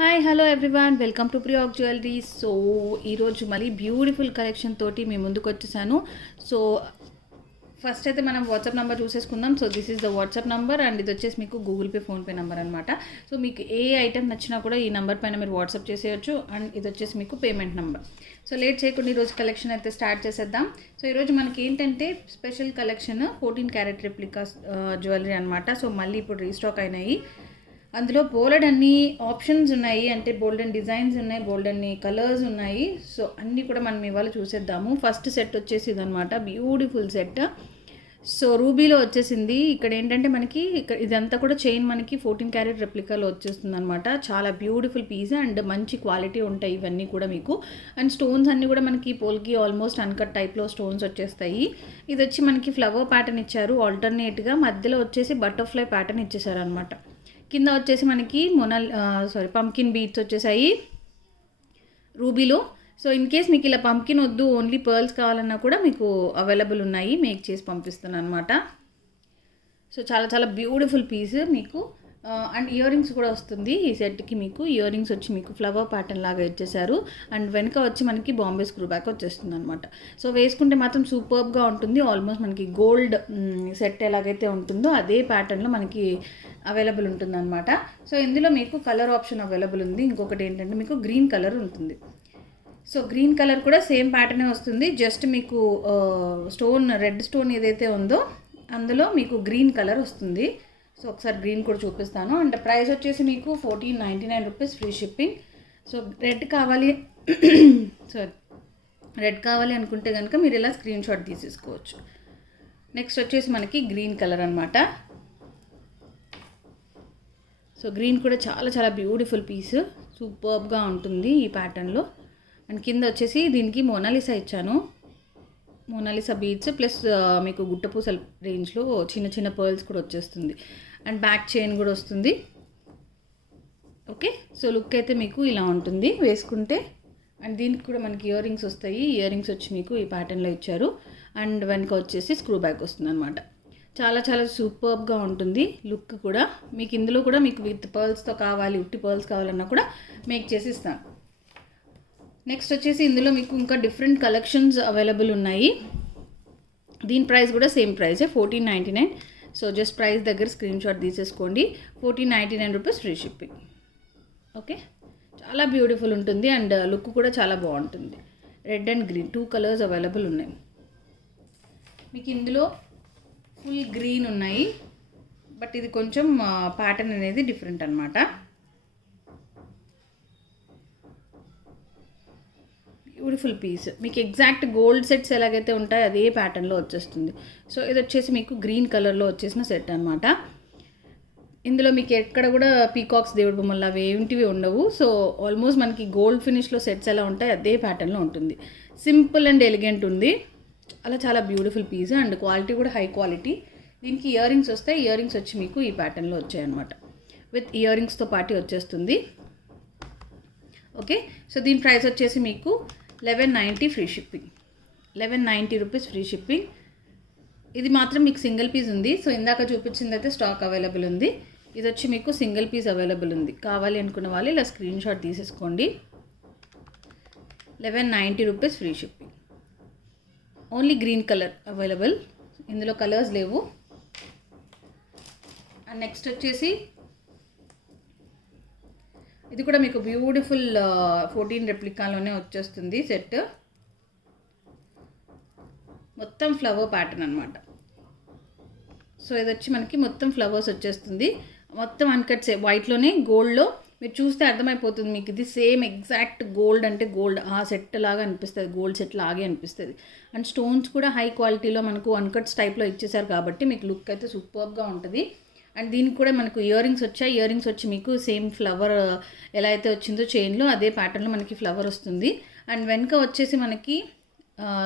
Hi hello everyone, welcome to Priyak jewellery. So ఈరోజు మళ్ళీ beautiful collection తోటి మీ ముందుకు వచ్చేసాను. సో ఫస్ట్ అయితే మనం వాట్సాప్ నెంబర్ చూసేసుకుందాం. So this is the WhatsApp number and ఇది వచ్చేసి మీకు గూగుల్ పే, ఫోన్పే నెంబర్ అనమాట. సో మీకు ఏ ఐటెం నచ్చినా కూడా ఈ నెంబర్ పైన మీరు వాట్సాప్ చేసేయచ్చు. అండ్ ఇది వచ్చేసి మీకు పేమెంట్ నెంబర్. సో లేట్ చేయకుండా ఈరోజు కలెక్షన్ అయితే స్టార్ట్ చేసేద్దాం. సో ఈరోజు మనకి ఏంటంటే special collection 14 carrot replica jewellery అనమాట. సో మళ్ళీ ఇప్పుడు రీస్టాక్ అయినాయి. అందులో బోల్డ్ అన్ని ఆప్షన్స్ ఉన్నాయి, అంటే బోల్డెన్ డిజైన్స్ ఉన్నాయి, బోల్డెన్ కలర్స్ ఉన్నాయి. సో అన్నీ కూడా మనం ఇవాళ చూసేద్దాము. ఫస్ట్ సెట్ వచ్చేసి ఇదనమాట, బ్యూటిఫుల్ సెట్. సో రూబీలో వచ్చేసింది. ఇక్కడ ఏంటంటే మనకి ఇదంతా కూడా చైన్ మనకి 14 క్యారెట్ రెప్లికాలో వచ్చేస్తుంది అనమాట. చాలా బ్యూటిఫుల్ పీస్ అండ్ మంచి క్వాలిటీ ఉంటాయి ఇవన్నీ కూడా మీకు. అండ్ స్టోన్స్ అన్నీ కూడా మనకి పోల్కి ఆల్మోస్ట్ అన్కట్ టైప్లో స్టోన్స్ వచ్చేస్తాయి. ఇది వచ్చి మనకి ఫ్లవర్ ప్యాటర్న్ ఇచ్చారు, ఆల్టర్నేట్గా మధ్యలో వచ్చేసి బటర్ఫ్లై ప్యాటర్న్ ఇచ్చేసారు అనమాట. కింద వచ్చేసి మనకి పంకిన్ బీట్స్ వచ్చేసాయి రూబీలో. సో ఇన్ కేస్ మీకు ఇలా పంకిన్ వద్దు, ఓన్లీ పర్ల్స్ కావాలన్నా కూడా మీకు అవైలబుల్ ఉన్నాయి, మేక్ చేసి పంపిస్తున్నాను అనమాట. సో చాలా చాలా బ్యూటిఫుల్ పీస్ మీకు. అండ్ ఇయర్ రింగ్స్ కూడా వస్తుంది ఈ సెట్కి. మీకు ఇయర్ రింగ్స్ వచ్చి మీకు ఫ్లవర్ ప్యాటర్న్ లాగా ఇచ్చేసారు. అండ్ వెనక వచ్చి మనకి బాంబే స్క్రూ బ్యాక్ వచ్చేస్తుంది అనమాట. సో వేసుకుంటే మాత్రం సూపర్బ్గా ఉంటుంది. ఆల్మోస్ట్ మనకి గోల్డ్ సెట్ ఎలాగైతే ఉంటుందో అదే ప్యాటర్న్లో మనకి అవైలబుల్ ఉంటుంది అనమాట. సో ఇందులో మీకు కలర్ ఆప్షన్ అవైలబుల్ ఉంది. ఇంకొకటి ఏంటంటే మీకు గ్రీన్ కలర్ ఉంటుంది. సో గ్రీన్ కలర్ కూడా సేమ్ ప్యాటర్నే వస్తుంది, జస్ట్ మీకు స్టోన్ రెడ్ స్టోన్ ఏదైతే ఉందో అందులో మీకు గ్రీన్ కలర్ వస్తుంది. సో ఒకసారి గ్రీన్ కూడా చూపిస్తాను. అండ్ ప్రైస్ వచ్చేసి మీకు 1499 rupees, free shipping. So red కావాలి అనుకుంటే కనుక మీరు ఇలా స్క్రీన్ షాట్ తీసేసుకోవచ్చు. నెక్స్ట్ వచ్చేసి మనకి గ్రీన్ కలర్ అనమాట. సో గ్రీన్ కూడా చాలా చాలా బ్యూటిఫుల్ పీస్, సూపర్బ్గా ఉంటుంది ఈ ప్యాటర్న్లో. అండ్ కింద వచ్చేసి దీనికి మోనాలిసా ఇచ్చాను, మోనాలిసా బీడ్స్ ప్లస్ మీకు గుట్టపూసల రేంజ్లో చిన్న చిన్న పర్ల్స్ కూడా వచ్చేస్తుంది. అండ్ బ్యాక్ చైన్ కూడా వస్తుంది. ఓకే, సో లుక్ అయితే మీకు ఇలా ఉంటుంది వేసుకుంటే. అండ్ దీనికి కూడా మనకి ఇయర్ రింగ్స్ వస్తాయి. ఇయర్ రింగ్స్ వచ్చి మీకు ఈ ప్యాటర్న్లో ఇచ్చారు. అండ్ వెనక వచ్చేసి స్క్రూ బ్యాక్ వస్తుంది అనమాట. చాలా చాలా సూపర్బ్గా ఉంటుంది లుక్ కూడా. మీకు ఇందులో కూడా మీకు విత్ పర్ల్స్తో కావాలి, ఉట్టి పర్ల్స్ కావాలన్నా కూడా మేక్ చేసి ఇస్తాను. నెక్స్ట్ వచ్చేసి ఇందులో మీకు ఇంకా డిఫరెంట్ కలెక్షన్స్ అవైలబుల్ ఉన్నాయి. దీని ప్రైస్ కూడా సేమ్ ప్రైసే, 1499. సో జస్ట్ ప్రైస్ దగ్గర స్క్రీన్ షాట్ తీసేసుకోండి. 1499 రూపీస్, ఫ్రీ షిప్పింగ్. ఓకే, చాలా బ్యూటిఫుల్ ఉంటుంది అండ్ లుక్ కూడా చాలా బాగుంటుంది. Red and green 2 colours available ఉన్నాయి మీకు. ఇందులో ఫుల్ గ్రీన్ ఉన్నాయి, బట్ ఇది కొంచెం ప్యాటర్న్ అనేది డిఫరెంట్ అనమాట. బ్యూటిఫుల్ పీస్ మీకు ఎగ్జాక్ట్ గోల్డ్ సెట్స్ ఎలాగైతే ఉంటాయో అదే ప్యాటర్న్లో వచ్చేస్తుంది. సో ఇది వచ్చేసి మీకు గ్రీన్ కలర్లో వచ్చేసిన సెట్ అనమాట. ఇందులో మీకు ఎక్కడ కూడా పీకాక్స్, దేవుడి బొమ్మలు అవి ఏంటివి ఉండవు. సో ఆల్మోస్ట్ మనకి గోల్డ్ ఫినిష్లో సెట్స్ ఎలా ఉంటాయి అదే ప్యాటర్న్లో ఉంటుంది. సింపుల్ అండ్ ఎలిగెంట్ ఉంది, అలా చాలా బ్యూటిఫుల్ పీస్ అండ్ క్వాలిటీ కూడా హై క్వాలిటీ. దీనికి ఇయర్ రింగ్స్ వస్తాయి. ఇయర్ రింగ్స్ వచ్చి మీకు ఈ ప్యాటర్న్లో వచ్చాయన్నమాట, విత్ ఇయర్ రింగ్స్తో పాటు వచ్చేస్తుంది. ఓకే, సో దీని ప్రైస్ వచ్చేసి మీకు 1190 free shipping, 1190 rupees free shipping. ఇది మాత్రం మీకు సింగిల్ పీస్ ఉంది. సో ఇందాక చూపించింది అయితే స్టాక్ అవైలబుల్ ఉంది. ఇది వచ్చి మీకు సింగిల్ పీస్ అవైలబుల్ ఉంది. కావాలి అనుకున్న వాళ్ళు ఇలా స్క్రీన్ షాట్ తీసేసుకోండి. 1190 rupees, free shipping. Only green colour available, ఇందులో కలర్స్ లేవు. అండ్ నెక్స్ట్ వచ్చేసి ఇది కూడా మీకు బ్యూటిఫుల్ 14 రెప్లికాలోనే వచ్చేస్తుంది సెట్. మొత్తం ఫ్లవర్ ప్యాటర్న్ అనమాట. సో ఇది వచ్చి మనకి మొత్తం ఫ్లవర్స్ వచ్చేస్తుంది. మొత్తం అన్కట్సే వైట్లోనే గోల్డ్లో మీరు చూస్తే అర్థమైపోతుంది మీకు. ఇది సేమ్ ఎగ్జాక్ట్ గోల్డ్ అంటే గోల్డ్ ఆ సెట్ లాగా అనిపిస్తుంది, గోల్డ్ సెట్ లాగే అనిపిస్తుంది. అండ్ స్టోన్స్ కూడా హై క్వాలిటీలో మనకు అన్కట్స్ టైప్లో ఇచ్చేసారు కాబట్టి మీకు లుక్ అయితే సూపర్గా ఉంటుంది. అండ్ దీనికి కూడా మనకు ఇయర్ రింగ్స్ వచ్చాయి. ఇయర్ రింగ్స్ వచ్చి మీకు సేమ్ ఫ్లవర్ ఎలా అయితే వచ్చిందో చైన్లో అదే ప్యాటర్న్లో మనకి ఫ్లవర్ వస్తుంది. అండ్ వెనక వచ్చేసి మనకి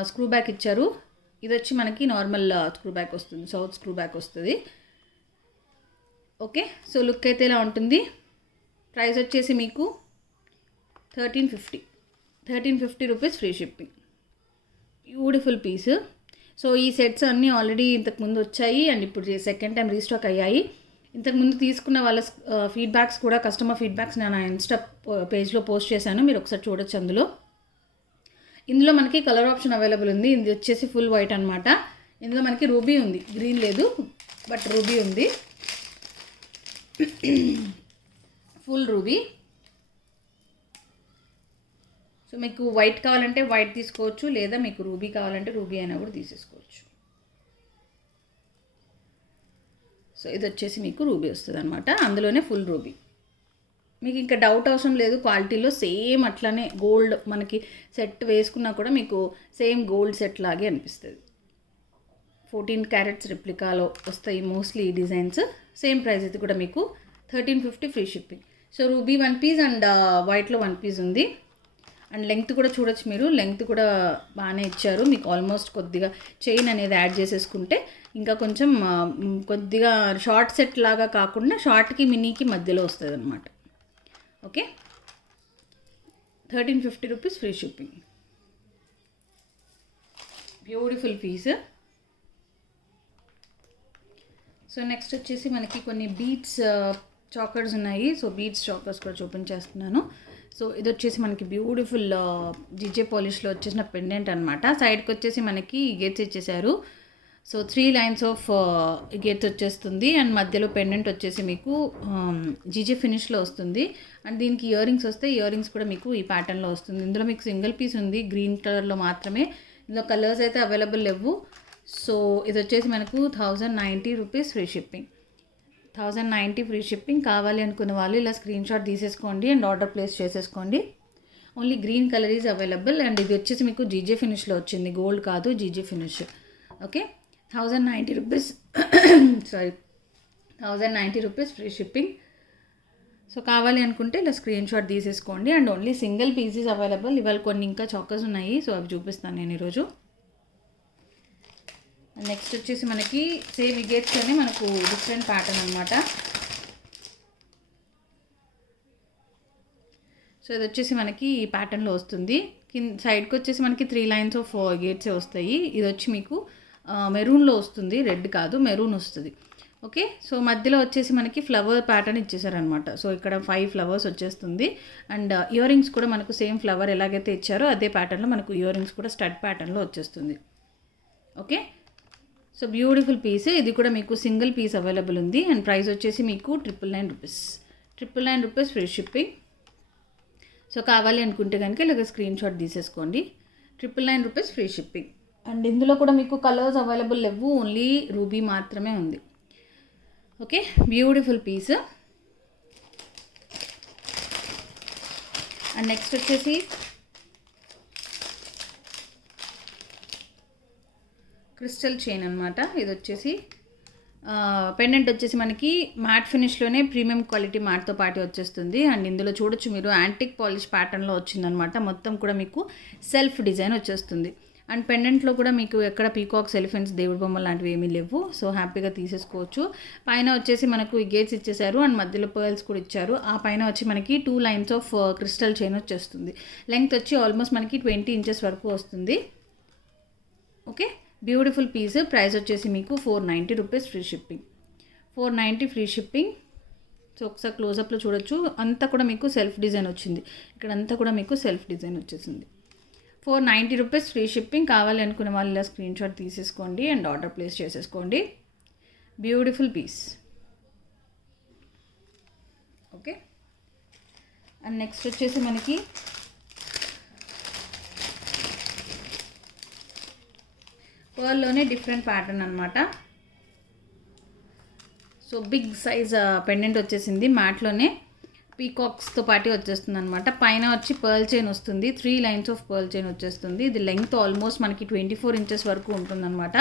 స్క్రూ బ్యాక్ ఇచ్చారు. ఇది వచ్చి మనకి నార్మల్ స్క్రూ బ్యాక్ వస్తుంది, సౌత్ స్క్రూ బ్యాక్ వస్తుంది. ఓకే, సో లుక్ అయితే ఇలా ఉంటుంది. ప్రైస్ వచ్చేసి మీకు 1350 rupees, free shipping. Beautiful piece. So ఈ సెట్స్ అన్నీ ఆల్రెడీ ఇంతకుముందు వచ్చాయి అండ్ ఇప్పుడు సెకండ్ టైం రీస్టాక్ అయ్యాయి. ఇంతకుముందు తీసుకున్న వాళ్ళ ఫీడ్బ్యాక్స్ కూడా, కస్టమర్ ఫీడ్బ్యాక్స్ నేను నా ఇన్స్టా పేజ్లో పోస్ట్ చేశాను, మీరు ఒకసారి చూడొచ్చు. ఇందులో మనకి కలర్ ఆప్షన్ అవైలబుల్ ఉంది. ఇది వచ్చేసి ఫుల్ వైట్ అనమాట. ఇందులో మనకి రూబీ ఉంది, గ్రీన్ లేదు, బట్ రూబీ ఉంది, ఫుల్ రూబీ. సో మీకు వైట్ కావాలంటే వైట్ తీసుకోవచ్చు, లేదా మీకు రూబీ కావాలంటే రూబీ అయినా కూడా తీసేసుకోవచ్చు. సో ఇది వచ్చేసి మీకు రూబీ వస్తుంది అనమాట, అందులోనే ఫుల్ రూబీ. మీకు ఇంకా డౌట్ అవసరం లేదు, క్వాలిటీలో సేమ్ అట్లానే గోల్డ్ మనకి సెట్ వేసుకున్నా కూడా మీకు సేమ్ గోల్డ్ సెట్ లాగే అనిపిస్తుంది. 14 క్యారెట్స్ రిప్లికాలో వస్తాయి మోస్ట్లీ ఈ డిజైన్స్. సేమ్ ప్రైస్ ఇది కూడా మీకు 1350 free shipping. So ruby 1 piece and వైట్లో 1 పీస్ ఉంది. అండ్ లెంగ్త్ కూడా చూడొచ్చు మీరు, లెంగ్త్ కూడా బాగానే ఇచ్చారు. మీకు ఆల్మోస్ట్ కొద్దిగా చైన్ అనేది యాడ్ చేసేసుకుంటే ఇంకా కొంచెం కొద్దిగా షార్ట్ సెట్ లాగా కాకుండా షార్ట్కి మినీకి మధ్యలో వస్తుంది అనమాట. Okay, 1350 rupees free shipping. Beautiful piece. So next వచ్చేసి మనకి కొన్ని బీట్స్ చాకర్స్ ఉన్నాయి. సో బీట్స్ చాకర్స్ కూడా చూపించేస్తున్నాను. సో ఇది వచ్చేసి మనకి బ్యూటిఫుల్ జిజే పాలిష్లో వచ్చేసిన పెండెంట్ అనమాట. సైడ్కి వచ్చేసి మనకి గేట్స్ ఇచ్చేసారు. సో 3 లైన్స్ ఆఫ్ గేట్స్ వచ్చేస్తుంది. అండ్ మధ్యలో పెండెంట్ వచ్చేసి మీకు జిజే ఫినిష్లో వస్తుంది. అండ్ దీనికి ఇయర్ రింగ్స్ వస్తే ఇయర్ రింగ్స్ కూడా మీకు ఈ ప్యాటర్న్లో వస్తుంది. ఇందులో మీకు సింగిల్ పీస్ ఉంది, గ్రీన్ కలర్లో మాత్రమే. ఇందులో కలర్స్ అయితే అవైలబుల్ లేవు. సో ఇది వచ్చేసి మనకు 1090 rupees free shipping. 1090 free shipping. కావాలి అనుకున్న వాళ్ళు ఇలా స్క్రీన్ షాట్ తీసేసుకోండి అండ్ ఆర్డర్ ప్లేస్ చేసేసుకోండి. Only green colour is available. And ఇది వచ్చేసి మీకు జీజే ఫినిష్లో వచ్చింది, గోల్డ్ కాదు, GJ finish. Okay, 1090 rupees sorry 1090 rupees free shipping. So కావాలి అనుకుంటే ఇలా స్క్రీన్ షాట్ తీసేసుకోండి. And only single pieces available. ఇవాళ కొన్ని ఇంకా చాకర్స్ ఉన్నాయి, సో అవి చూపిస్తాను నేను ఈరోజు. నెక్స్ట్ వచ్చేసి మనకి సేమ్ గేట్స్లోనే మనకు డిఫరెంట్ ప్యాటర్న్ అనమాట. సో ఇది వచ్చేసి మనకి ఈ ప్యాటర్న్లో వస్తుంది. సైడ్కి వచ్చేసి మనకి 3 లైన్స్ ఆఫ్ గేట్సే వస్తాయి. ఇది వచ్చి మీకు మెరూన్లో వస్తుంది, రెడ్ కాదు, మెరూన్ వస్తుంది. ఓకే, సో మధ్యలో వచ్చేసి మనకి ఫ్లవర్ ప్యాటర్న్ ఇచ్చేసారనమాట. సో ఇక్కడ 5 ఫ్లవర్స్ వచ్చేస్తుంది. అండ్ ఇయర్ రింగ్స్ కూడా మనకు సేమ్ ఫ్లవర్ ఎలాగైతే ఇచ్చారో అదే ప్యాటర్న్లో మనకు ఇయర్ రింగ్స్ కూడా స్టడ్ ప్యాటర్న్లో వచ్చేస్తుంది. Okay, so beautiful piece. ఇది కూడా మీకు సింగిల్ పీస్ అవైలబుల్ ఉంది. అండ్ ప్రైస్ వచ్చేసి మీకు 999 rupees. 999 rupees free shipping. So కావాలి అనుకుంటే కనుక ఇలాగ స్క్రీన్ షాట్ తీసేసుకోండి. 999 రూపీస్ ఫ్రీ షిప్పింగ్. అండ్ ఇందులో కూడా మీకు కలర్స్ అవైలబుల్ లేవు, ఓన్లీ రూబీ మాత్రమే ఉంది. Okay, beautiful piece. And next వచ్చేసి క్రిస్టల్ చైన్ అనమాట. ఇది వచ్చేసి పెండెంట్ వచ్చేసి మనకి మ్యాట్ ఫినిష్లోనే ప్రీమియం క్వాలిటీ మ్యాట్తో పాటు వచ్చేస్తుంది. అండ్ ఇందులో చూడొచ్చు మీరు యాంటిక్ పాలిష్ ప్యాటర్న్లో వచ్చిందనమాట. మొత్తం కూడా మీకు సెల్ఫ్ డిజైన్ వచ్చేస్తుంది. అండ్ పెండెంట్లో కూడా మీకు ఎక్కడ పీకాక్స్, ఎలిఫెంట్స్, దేవుడి బొమ్మలు లాంటివి ఏమీ లేవు. సో హ్యాపీగా తీసేసుకోవచ్చు. పైన వచ్చేసి మనకు ఈ గేట్స్ ఇచ్చేసారు అండ్ మధ్యలో పర్ల్స్ కూడా ఇచ్చారు. ఆ పైన వచ్చి మనకి 2 లైన్స్ ఆఫ్ క్రిస్టల్ చైన్ వచ్చేస్తుంది. లెంగ్త్ వచ్చి ఆల్మోస్ట్ మనకి 20 ఇంచెస్ వరకు వస్తుంది. Okay, beautiful piece. ప్రైస్ వచ్చేసి మీకు 490 rupees free shipping. 490 free shipping. So ఒకసారి క్లోజప్లో చూడొచ్చు, అంతా కూడా మీకు సెల్ఫ్ డిజైన్ వచ్చింది. ఇక్కడ అంతా కూడా మీకు సెల్ఫ్ డిజైన్ వచ్చేసింది. 490 రూపీస్ ఫ్రీ షిప్పింగ్. కావాలి అనుకునే వాళ్ళు ఇలా స్క్రీన్ షాట్ తీసేసుకోండి అండ్ ఆర్డర్ ప్లేస్ చేసేసుకోండి. Beautiful piece. Okay, and next వచ్చేసి మనకి పర్ల్లోనే డిఫరెంట్ ప్యాటర్న్ అనమాట. సో బిగ్ సైజ్ పెండెంట్ వచ్చేసింది. మ్యాట్లోనే పీకాక్స్తో పాటు వచ్చేస్తుంది అనమాట. పైన వచ్చి పర్ల్ చైన్ వస్తుంది, 3 లైన్స్ ఆఫ్ పర్ల్ చైన్ వచ్చేస్తుంది. ఇది లెంగ్త్ ఆల్మోస్ట్ మనకి 24 ఇంచెస్ వరకు ఉంటుందన్నమాట.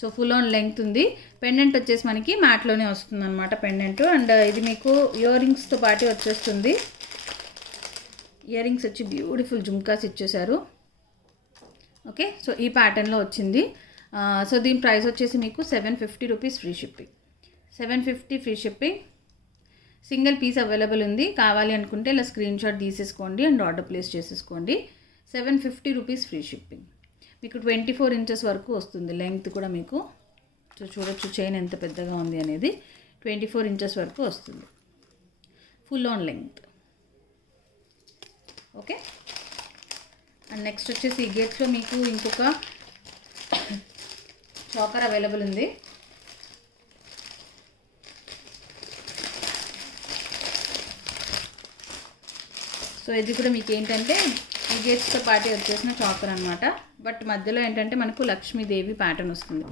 సో ఫుల్ ఆన్ లెంగ్త్ ఉంది. పెండెంట్ వచ్చేసి మనకి మ్యాట్లోనే వస్తుంది అనమాట పెండెంట్. అండ్ ఇది మీకు ఇయర్ రింగ్స్తో పాటు వచ్చేస్తుంది. ఇయర్ రింగ్స్ వచ్చి బ్యూటిఫుల్ జుమ్కాస్ ఇచ్చేసారు. ఓకే, సో ఈ ప్యాటర్న్లో వచ్చింది. సో దీని ప్రైస్ వచ్చేసి మీకు 750 rupees free shipping. 750 free shipping. Single piece available ఉంది. కావాలి అనుకుంటే ఇలా స్క్రీన్ షాట్ తీసేసుకోండి అండ్ ఆర్డర్ ప్లేస్ చేసేసుకోండి. 750 రూపీస్ ఫ్రీ షిప్పింగ్. మీకు 24 ఇంచెస్ వరకు వస్తుంది లెంగ్త్ కూడా మీకు. సో చూడొచ్చు చైన్ ఎంత పెద్దగా ఉంది అనేది. 24 ఇంచెస్ వరకు వస్తుంది, full on length. Okay. And next వచ్చేసి ఈ గేట్స్లో మీకు ఇంకొక చాకర్ అవైలబుల్ ఉంది. సో ఇది కూడా మీకు ఏంటంటే ఈ గేట్స్తో పాటు వచ్చేసిన చాకర్ అనమాట. బట్ మధ్యలో ఏంటంటే మనకు లక్ష్మీదేవి ప్యాటర్న్ వస్తుంది,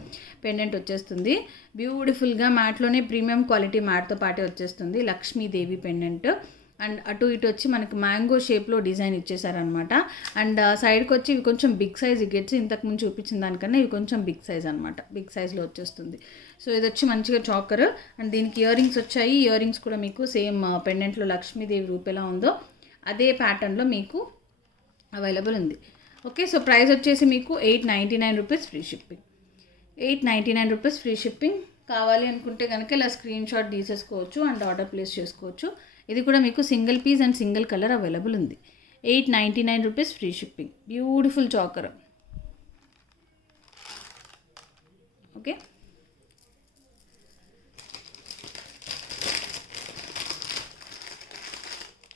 పెండెంట్ వచ్చేస్తుంది. బ్యూటిఫుల్గా మ్యాట్లోనే ప్రీమియం క్వాలిటీ మ్యాట్తో పాటే వచ్చేస్తుంది లక్ష్మీదేవి పెండెంట్. అండ్ అటు ఇటు వచ్చి మనకు మ్యాంగో షేప్లో డిజైన్ ఇచ్చేసారనమాట. అండ్ సైడ్కి వచ్చి ఇవి కొంచెం బిగ్ సైజ్ గేట్స్, ఇంతకుముందు చూపించిన దానికన్నా ఇవి కొంచెం బిగ్ సైజ్ అనమాట, బిగ్ సైజ్లో వచ్చేస్తుంది. సో ఇది వచ్చి మంచిగా చాకర్. అండ్ దీనికి ఇయర్ రింగ్స్ వచ్చాయి. ఇయర్ రింగ్స్ కూడా మీకు సేమ్ పెండెంట్లో లక్ష్మీదేవి రూప్ ఎలా ఉందో అదే ప్యాటర్న్లో మీకు అవైలబుల్ ఉంది. ఓకే. సో ప్రైస్ వచ్చేసి మీకు 899 rupees free shipping. 899 rupees free shipping. కావాలి అనుకుంటే కనుక ఇలా స్క్రీన్ షాట్ తీసేసుకోవచ్చు అండ్ ఆర్డర్ ప్లేస్ చేసుకోవచ్చు. ఇది కూడా మీకు single piece and single colour available ఉంది. 899 rupees free shipping. Beautiful choker. Okay.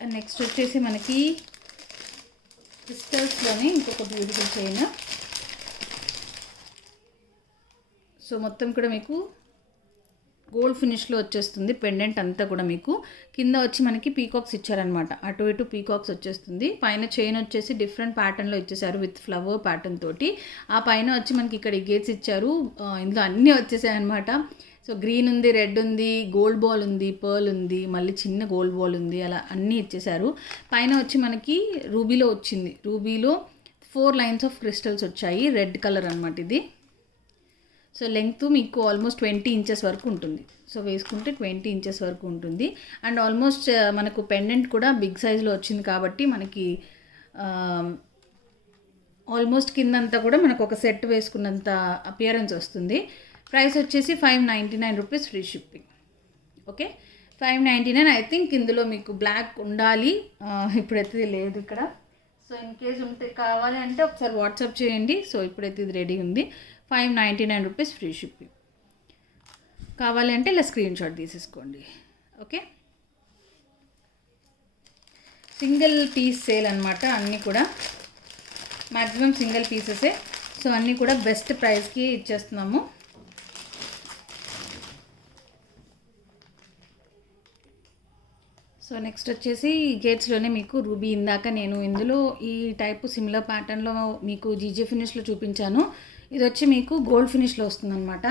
And next వచ్చేసి మనకి క్రిస్టల్స్లోనే ఇంకొక బ్యూటిఫుల్ చైన్. సో మొత్తం కూడా మీకు గోల్డ్ ఫినిష్లో వచ్చేస్తుంది పెండెంట్ అంతా కూడా. మీకు కింద వచ్చి మనకి పీకాక్స్ ఇచ్చారనమాట, అటు ఇటు పీకాక్స్ వచ్చేస్తుంది. పైన చైన్ వచ్చేసి డిఫరెంట్ ప్యాటర్న్లో ఇచ్చేసారు విత్ ఫ్లవర్ ప్యాటర్న్ తోటి. ఆ పైన వచ్చి మనకి ఇక్కడ గేట్స్ ఇచ్చారు, ఇందులో అన్నీ వచ్చేసాయి అనమాట. సో గ్రీన్ ఉంది, రెడ్ ఉంది, గోల్డ్ బాల్ ఉంది, పర్ల్ ఉంది, మళ్ళీ చిన్న గోల్డ్ బాల్ ఉంది, అలా అన్నీ ఇచ్చేసారు. పైన వచ్చి మనకి రూబీలో వచ్చింది, రూబీలో 4 లైన్స్ ఆఫ్ క్రిస్టల్స్ వచ్చాయి, రెడ్ కలర్ అనమాట ఇది. సో లెంగ్త్ మీకు ఆల్మోస్ట్ 20 ఇంచెస్ వరకు ఉంటుంది. సో వేసుకుంటే 20 ఇంచెస్ వరకు ఉంటుంది. అండ్ ఆల్మోస్ట్ మనకు పెండెంట్ కూడా బిగ్ సైజ్లో వచ్చింది కాబట్టి మనకి ఆల్మోస్ట్ కిందంతా కూడా మనకు ఒక సెట్ వేసుకున్నంత అపియరెన్స్ వస్తుంది. ప్రైస్ వచ్చేసి 599 rupees free shipping. Okay. 599. I think ఇందులో మీకు బ్లాక్ ఉండాలి, ఇప్పుడైతే లేదు ఇక్కడ. సో ఇన్ కేస్ ఉంటే కావాలి అంటే ఒకసారి వాట్సాప్ చేయండి. సో ఇప్పుడైతే ఇది రెడీ ఉంది. 599 రూపీస్ ఫ్రీ షిప్పింగ్. కావాలి అంటే ఇలా స్క్రీన్ షాట్ తీసేసుకోండి. ఓకే. సింగిల్ పీస్ సేల్ అనమాట, అన్నీ కూడా మ్యాక్సిమం సింగిల్ పీసెసే. సో అన్నీ కూడా బెస్ట్ ప్రైస్కి ఇచ్చేస్తున్నాము. సో నెక్స్ట్ వచ్చేసి గేట్స్లోనే మీకు రూబీ. ఇందాక నేను ఇందులో ఈ టైపు సిమిలర్ ప్యాటర్న్లో మీకు జీజే ఫినిష్లో చూపించాను. ఇది వచ్చి మీకు గోల్డ్ ఫినిష్లో వస్తుందన్నమాట.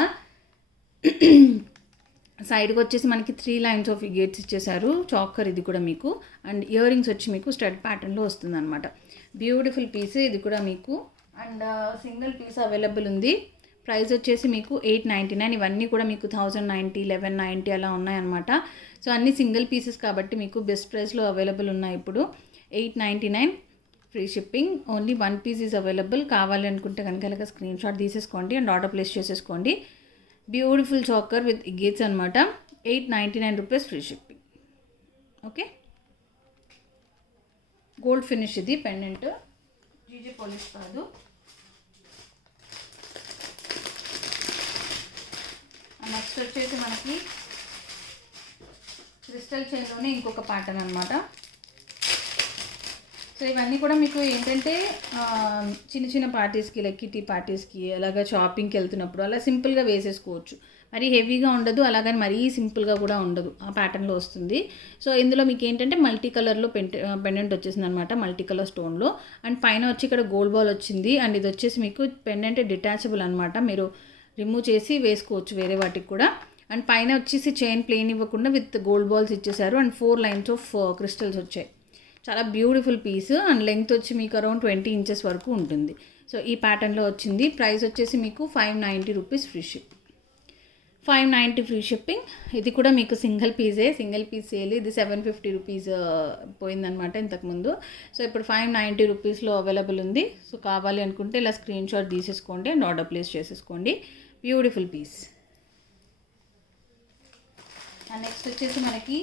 సైడ్కి వచ్చేసి మనకి 3 లైన్స్ ఆఫ్ గేట్స్ ఇచ్చేసారు, చాకర్ ఇది కూడా మీకు. అండ్ ఇయర్ రింగ్స్ వచ్చి మీకు స్టడ్ ప్యాటర్న్లో వస్తుందన్నమాట. బ్యూటిఫుల్ పీస్ ఇది కూడా మీకు. అండ్ సింగిల్ పీస్ అవైలబుల్ ఉంది. ప్రైస్ వచ్చేసి మీకు 899. ఇవన్నీ కూడా మీకు 1090, 1190 అలా ఉన్నాయన్నమాట. సో అన్ని సింగిల్ పీసెస్ కాబట్టి మీకు బెస్ట్ ప్రైస్లో అవైలబుల్ ఉన్నాయి ఇప్పుడు. 899 free shipping. Only 1 piece is available. కావాలి అనుకుంటే కనుక ఇలాగ స్క్రీన్ షాట్ తీసేసుకోండి అండ్ ఆర్డర్ ప్లేస్ చేసేసుకోండి. బ్యూటిఫుల్ చాకర్ విత్ గేట్స్ అనమాట. 899 rupees free shipping. Okay. Gold finish ఇది పెండెంట్, జీజే పాలిష్ కాదు. నెక్స్ట్ వచ్చేసి మనకి క్రిస్టల్ చైన్లోనే ఇంకొక ప్యాటర్న్ అనమాట. సో ఇవన్నీ కూడా మీకు ఏంటంటే చిన్న చిన్న పార్టీస్కి, లైక్ కిటీ పార్టీస్కి, అలాగా షాపింగ్కి వెళ్తున్నప్పుడు అలా సింపుల్గా వేసేసుకోవచ్చు. మరీ హెవీగా ఉండదు, అలాగని మరీ సింపుల్గా కూడా ఉండదు, ఆ ప్యాటర్న్లో వస్తుంది. సో ఇందులో మీకు ఏంటంటే మల్టీ కలర్లో పెండెంట్ వచ్చేసింది అనమాట, మల్టీ కలర్ స్టోన్లో. అండ్ పైన వచ్చి ఇక్కడ గోల్డ్ బాల్ వచ్చింది. అండ్ ఇది వచ్చేసి మీకు పెండెంట్ డిటాచబుల్ అనమాట, మీరు రిమూవ్ చేసి వేసుకోవచ్చు వేరే వాటికి కూడా. అండ్ పైన వచ్చేసి చైన్ ప్లేన్ ఇవ్వకుండా విత్ గోల్డ్ బాల్స్ ఇచ్చేసారు. అండ్ 4 లైన్స్ ఆఫ్ క్రిస్టల్స్ వచ్చాయి. చాలా బ్యూటిఫుల్ పీస్. అండ్ లెంగ్త్ వచ్చి మీకు అరౌండ్ 20 ఇంచెస్ వరకు ఉంటుంది. సో ఈ ప్యాటర్న్లో వచ్చింది. ప్రైస్ వచ్చేసి మీకు 590 rupees free shipping. 590 free shipping. ఇది కూడా మీకు సింగిల్ పీసే, సింగిల్ పీస్ సేల్. ఇది 750 రూపీస్ పోయిందనమాట ఇంతకుముందు. సో ఇప్పుడు 590 రూపీస్లో అవైలబుల్ ఉంది. సో కావాలి అనుకుంటే ఇలా స్క్రీన్ షాట్ తీసేసుకోండి అండ్ ఆర్డర్ ప్లేస్ చేసేసుకోండి. Beautiful piece. అండ్ నెక్స్ట్ వచ్చేసి మనకి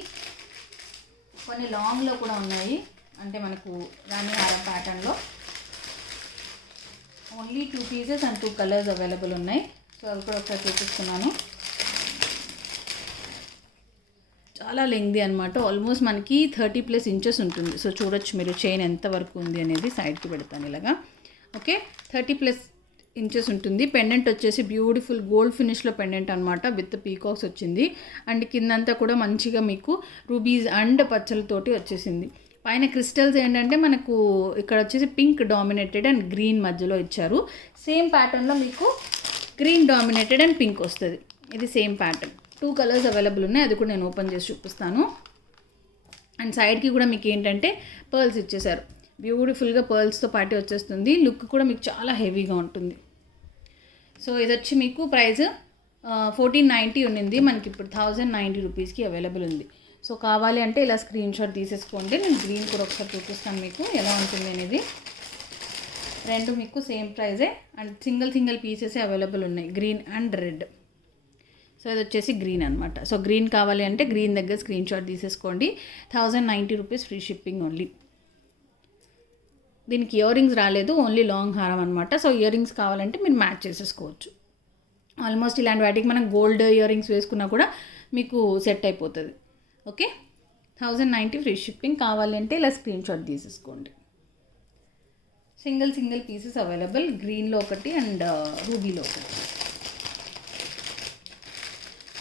కొన్ని లాంగ్లో కూడా ఉన్నాయి, అంటే మనకు రాణి హారం ప్యాటర్న్లో. Only 2 pieces and 2 colours available ఉన్నాయి. సో అవి కూడా ఒకసారి చూపిస్తున్నాను. చాలా లెంగ్ది అనమాట. ఆల్మోస్ట్ మనకి 30+ ఇంచెస్ ఉంటుంది. సో చూడొచ్చు మీరు చైన్ ఎంత వరకు ఉంది అనేది. సైడ్కి పెడతాను ఇలాగా. ఓకే, 30+ ఇంచెస్ ఉంటుంది. పెండెంట్ వచ్చేసి బ్యూటిఫుల్ గోల్డ్ ఫినిష్లో పెండెంట్ అనమాట, విత్ పీకాక్స్ వచ్చింది. అండ్ కిందంతా కూడా మంచిగా మీకు రూబీస్ అండ్ పచ్చలతోటి వచ్చేసింది. పైన క్రిస్టల్స్ ఏంటంటే మనకు ఇక్కడ వచ్చేసి పింక్ డామినేటెడ్ అండ్ గ్రీన్ మధ్యలో ఇచ్చారు. సేమ్ ప్యాటర్న్లో మీకు గ్రీన్ డామినేటెడ్ అండ్ పింక్ వస్తుంది. ఇది సేమ్ ప్యాటర్న్. 2 కలర్స్ అవైలబుల్ ఉన్నాయి. అది కూడా నేను ఓపెన్ చేసి చూపిస్తాను. అండ్ సైడ్కి కూడా మీకు ఏంటంటే పర్ల్స్ ఇచ్చేసారు. బ్యూటిఫుల్గా పర్ల్స్తో పాటు వచ్చేస్తుంది. లుక్ కూడా మీకు చాలా హెవీగా ఉంటుంది. సో ఇది వచ్చి మీకు ప్రైస్ 1490 ఉన్నింది. మనకి ఇప్పుడు 1090 రూపీస్కి అవైలబుల్ ఉంది. సో కావాలి అంటే ఇలా స్క్రీన్ షాట్ తీసేసుకోండి. నేను గ్రీన్ కూడా ఒకసారి చూపిస్తాను మీకు ఎలా ఉంటుంది అనేది. రెండు మీకు సేమ్ ప్రైజే అండ్ సింగిల్ పీసెస్ అవైలబుల్ ఉన్నాయి, గ్రీన్ అండ్ రెడ్. సో ఇది వచ్చేసి గ్రీన్ అనమాట. సో గ్రీన్ కావాలి అంటే గ్రీన్ దగ్గర స్క్రీన్ షాట్ తీసేసుకోండి. 1090 రూపీస్ ఫ్రీ షిప్పింగ్ ఓన్లీ. దీనికి ఇయర్ రింగ్స్ రాలేదు, ఓన్లీ లాంగ్ హారం అనమాట. సో ఇయర్ రింగ్స్ కావాలంటే మీరు మ్యాచ్ చేసేసుకోవచ్చు. ఆల్మోస్ట్ ఇలాంటి వాటికి మనం గోల్డ్ ఇయర్ రింగ్స్ వేసుకున్నా కూడా మీకు సెట్ అయిపోతుంది. Okay, 1090 free shipping. కావాలి అంటే ఇలా స్క్రీన్ షాట్ తీసేసుకోండి. సింగిల్ పీసెస్ అవైలబుల్, గ్రీన్లో ఒకటి అండ్ రూబీలో ఒకటి.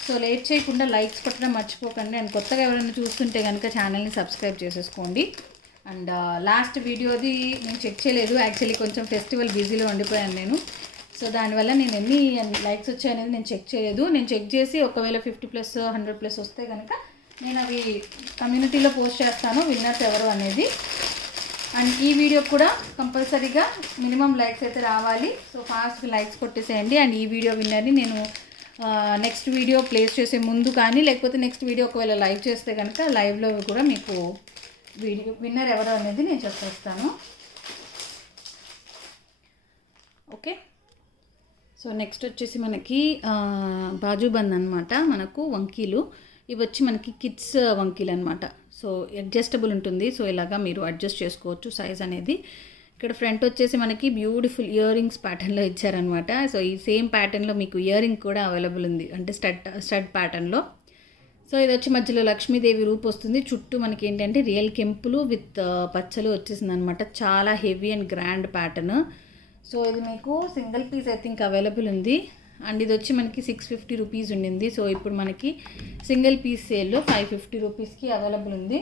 సో లేట్ చేయకుండా లైక్స్ కొట్టడం మర్చిపోకండి. అండ్ కొత్తగా ఎవరైనా చూస్తుంటే కనుక ఛానల్ని సబ్స్క్రైబ్ చేసేసుకోండి. అండ్ లాస్ట్ వీడియోది నేను చెక్ చేయలేదు, యాక్చువల్లీ కొంచెం ఫెస్టివల్ బిజీలో ఉండిపోయాను నేను. సో దానివల్ల నేను ఎన్ని లైక్స్ వచ్చాయనేది నేను చెక్ చేయలేదు. నేను చెక్ చేసి ఒకవేళ 50+, 100+ వస్తే కనుక నేను అవి కమ్యూనిటీలో పోస్ట్ చేస్తాను, విన్నర్స్ ఎవరు అనేది. అండ్ ఈ వీడియో కూడా కంపల్సరీగా మినిమం లైక్స్ అయితే రావాలి. సో ఫాస్ట్ లైక్స్ కొట్టేసేయండి. అండ్ ఈ వీడియో విన్నర్ని నేను నెక్స్ట్ వీడియో ప్లేస్ చేసే ముందు కానీ లేకపోతే నెక్స్ట్ వీడియో ఒకవేళ లైవ్ చేస్తే కనుక లైవ్లో కూడా మీకు వీడియో విన్నర్ ఎవరు అనేది నేను చెప్పేస్తాను. ఓకే, సో నెక్స్ట్ వచ్చేసి మనకి బాజుబంద్ అనమాట. మనకు వంకీలు ఇవి వచ్చి మనకి కిడ్స్ వంకీలు అనమాట. సో అడ్జస్టబుల్ ఉంటుంది. సో ఇలాగా మీరు అడ్జస్ట్ చేసుకోవచ్చు సైజ్ అనేది. ఇక్కడ ఫ్రంట్ వచ్చేసి మనకి బ్యూటిఫుల్ ఇయర్ రింగ్స్ ప్యాటర్న్లో ఇచ్చారనమాట. సో ఈ సేమ్ ప్యాటర్న్లో మీకు ఇయర్ రింగ్ కూడా అవైలబుల్ ఉంది, అంటే స్టడ్ ప్యాటర్న్లో. సో ఇది వచ్చి మధ్యలో లక్ష్మీదేవి రూప్ వస్తుంది. చుట్టూ మనకి ఏంటంటే రియల్ కెంపులు విత్ పచ్చలు వచ్చేసింది అనమాట. చాలా heavy and grand pattern. So ఇది మీకు single peace I think available ఉంది. అండ్ ఇది వచ్చి మనకి 650 రూపీస్ ఉండింది. సో ఇప్పుడు మనకి సింగిల్ పీస్ సేల్లో 550 రూపీస్కి అవైలబుల్ ఉంది.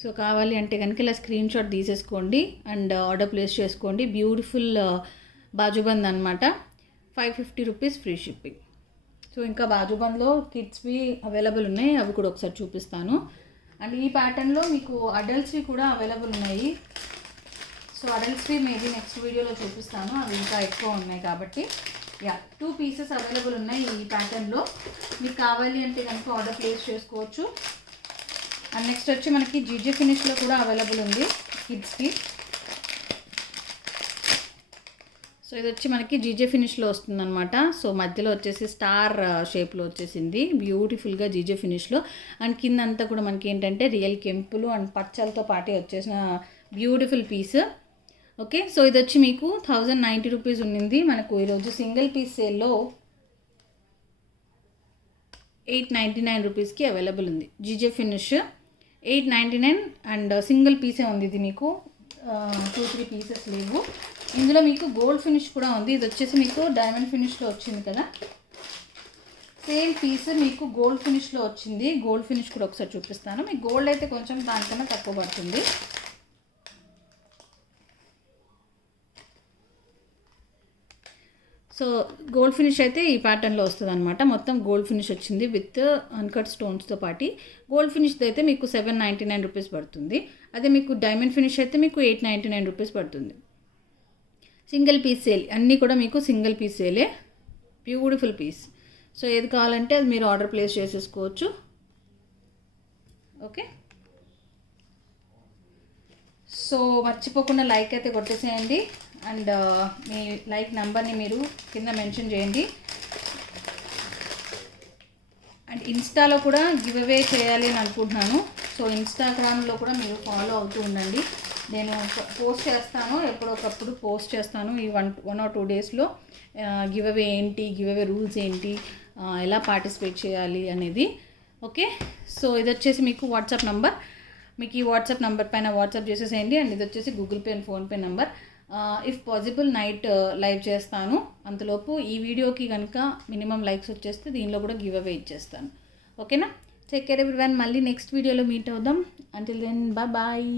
సో కావాలి అంటే కనుక ఇలా స్క్రీన్ షాట్ తీసేసుకోండి అండ్ ఆర్డర్ ప్లేస్ చేసుకోండి. బ్యూటిఫుల్ బాజుబంద్ అనమాట. 550 రూపీస్ ఫ్రీ షిప్పింగ్. సో ఇంకా బాజుబంద్లో కిడ్స్వి అవైలబుల్ ఉన్నాయి, అవి కూడా ఒకసారి చూపిస్తాను. అండ్ ఈ ప్యాటర్న్లో మీకు అడల్ట్స్వి కూడా అవైలబుల్ ఉన్నాయి. సో అడల్ట్స్వి మేబీ నెక్స్ట్ వీడియోలో చూపిస్తాను, అవి ఇంకా ఎక్కువ ఉన్నాయి కాబట్టి. 2 పీసెస్ అవైలబుల్ ఉన్నాయి ఈ ప్యాటర్న్లో. మీకు కావాలి అంటే కనుక ఆర్డర్ ప్లేస్ చేసుకోవచ్చు. అండ్ నెక్స్ట్ వచ్చి మనకి జీజే ఫినిష్లో కూడా అవైలబుల్ ఉంది కిడ్స్కి. సో ఇది వచ్చి మనకి జీజే ఫినిష్లో వస్తుందన్నమాట. సో మధ్యలో వచ్చేసి స్టార్ షేప్లో వచ్చేసింది బ్యూటిఫుల్గా జీజే ఫినిష్లో. అండ్ కింద అంతా కూడా మనకి ఏంటంటే రియల్ కెంపులు అండ్ పచ్చలతో పాటే వచ్చేసిన బ్యూటిఫుల్ పీస్. ఓకే, సో ఇది వచ్చి మీకు 1090 రూపీస్ ఉన్నింది. మనకు ఈరోజు సింగిల్ పీస్ సేల్లో 899 రూపీస్కి అవైలబుల్ ఉంది. జీజే ఫినిష్ 899 అండ్ సింగిల్ పీసే ఉంది. ఇది మీకు 2-3 పీసెస్ లేవు. ఇందులో మీకు గోల్డ్ ఫినిష్ కూడా ఉంది. ఇది వచ్చేసి మీకు డైమండ్ ఫినిష్లో వచ్చింది కదా, సేమ్ పీస్ మీకు గోల్డ్ ఫినిష్లో వచ్చింది. గోల్డ్ ఫినిష్ కూడా ఒకసారి చూపిస్తాను. మీకు గోల్డ్ అయితే కొంచెం దానికన్నా తక్కువ పడుతుంది. సో గోల్డ్ ఫినిష్ అయితే ఈ ప్యాటర్న్లో వస్తుంది అనమాట. మొత్తం గోల్డ్ ఫినిష్ వచ్చింది విత్ అన్కట్ స్టోన్స్తో పాటు. గోల్డ్ ఫినిష్ది అయితే మీకు 799 రూపీస్ పడుతుంది. అదే మీకు డైమండ్ ఫినిష్ అయితే మీకు 899 రూపీస్ పడుతుంది. సింగిల్ పీస్ సేల్, అన్నీ కూడా మీకు సింగిల్ పీస్ సేలే. Beautiful piece. సో ఏది కావాలంటే అది మీరు ఆర్డర్ ప్లేస్ చేసేసుకోవచ్చు. ఓకే, సో మర్చిపోకుండా లైక్ అయితే కొట్టేసేయండి. అండ్ మీ లైక్ నెంబర్ని మీరు కింద మెన్షన్ చేయండి. అండ్ ఇన్స్టాలో కూడా గివ్ అవే చేయాలి అని అనుకుంటున్నాను. సో ఇన్స్టాగ్రామ్లో కూడా మీరు ఫాలో అవుతూ ఉండండి. నేను పోస్ట్ చేస్తాను, ఎప్పుడొకప్పుడు పోస్ట్ చేస్తాను. ఈ 1 or 2 డేస్లో గివ్ అవే ఏంటి, గివ్ అవే రూల్స్ ఏంటి, ఎలా పార్టిసిపేట్ చేయాలి అనేది. ఓకే, సో ఇది వచ్చేసి మీకు వాట్సాప్ నంబర్. మీకు ఈ వాట్సాప్ నెంబర్ పైన వాట్సాప్ చేసేసేయండి. అండ్ ఇది వచ్చేసి Google pay and PhonePe number. If possible night live చేస్తాను. అంతలోపు ఈ వీడియోకి కనుక మినిమం లైక్స్ వచ్చేస్తే దీనిలో కూడా గివ్ అవే ఇచ్చేస్తాను. ఓకేనా? Take care everyone. మళ్ళీ నెక్స్ట్ వీడియోలో మీట్ అవుదాం. Until then bye.